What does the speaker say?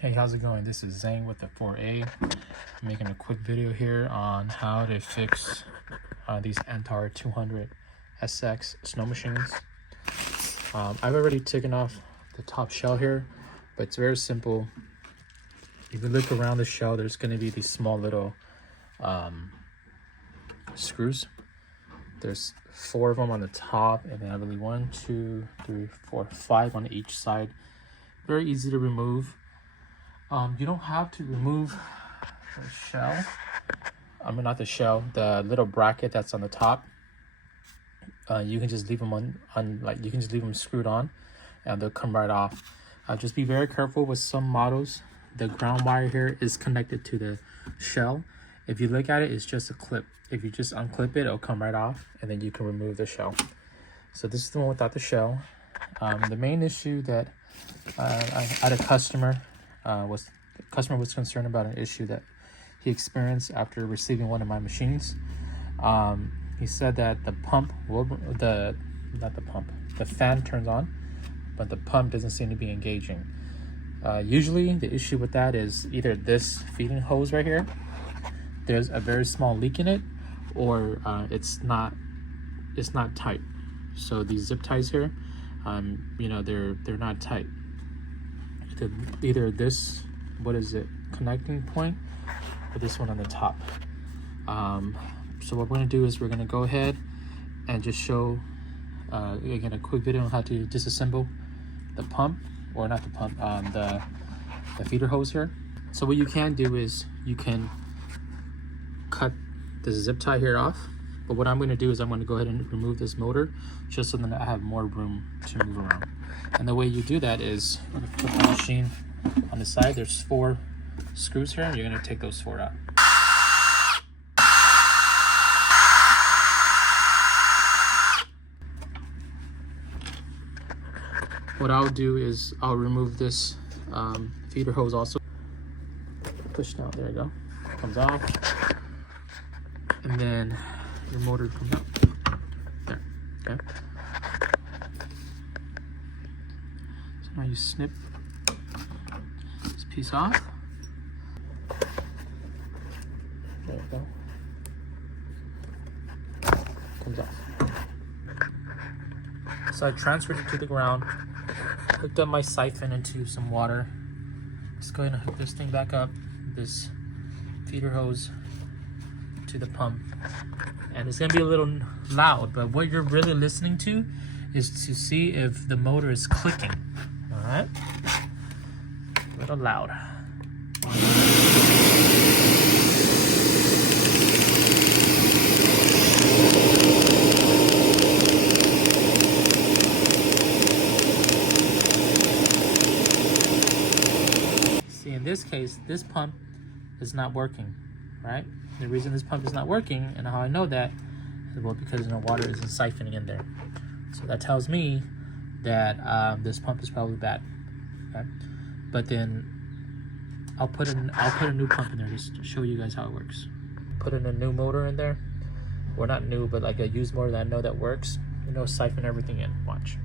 Hey, how's it going? This is Zane with the 4A. I'm making a quick video here on how to fix these Antari 200X snow machines. I've already taken off the top shell here, but it's very simple. If you look around the shell, there's going to be these small little screws. There's 4 of them on the top, and then I believe 1, 2, 3, 4, 5 on each side. Very easy to remove. You don't have to remove the shell. I mean, not the shell, the little bracket that's on the top. You can just leave them you can just leave them screwed on, and they'll come right off. Just be very careful with some models. The ground wire here is connected to the shell. If you look at it, it's just a clip. If you just unclip it, it'll come right off, and then you can remove the shell. So this is the one without the shell. The main issue that I had a customer was concerned about an issue that he experienced after receiving one of my machines. He said that the fan turns on, but the pump doesn't seem to be engaging. Usually the issue with that is either this feeding hose right here, there's a very small leak in it, or it's not tight. So these zip ties here, they're not tight. Either this, connecting point, or this one on the top. So what we're going to do is we're going to go ahead and just show again a quick video on how to disassemble the pump, or not the pump, the feeder hose here. So what you can do is you can cut the zip tie here off, but what I'm going to do is I'm going to go ahead and remove this motor just so that I have more room to move around. And the way you do that is you put the machine on the side. There's 4 screws here, and you're going to take those 4 out. What I'll do is I'll remove this feeder hose also. Push down, there you go. Comes off. And then your motor comes out. There, okay. So now you snip this piece off. There you go. Comes off. So I transferred it to the ground, hooked up my siphon into some water. Just go ahead and hook this thing back up, this feeder hose, to the pump. And it's gonna be a little loud, but what you're really listening to is to see if the motor is clicking. All right, a little loud. See, in this case, this pump is not working, right? The reason this pump is not working, and how I know that, is because no water isn't siphoning in there. So that tells me that this pump is probably bad. Okay? But then I'll put a new pump in there just to show you guys how it works. Put in a new motor in there, or not new, but like a used motor that I know that works. Siphon everything in. Watch.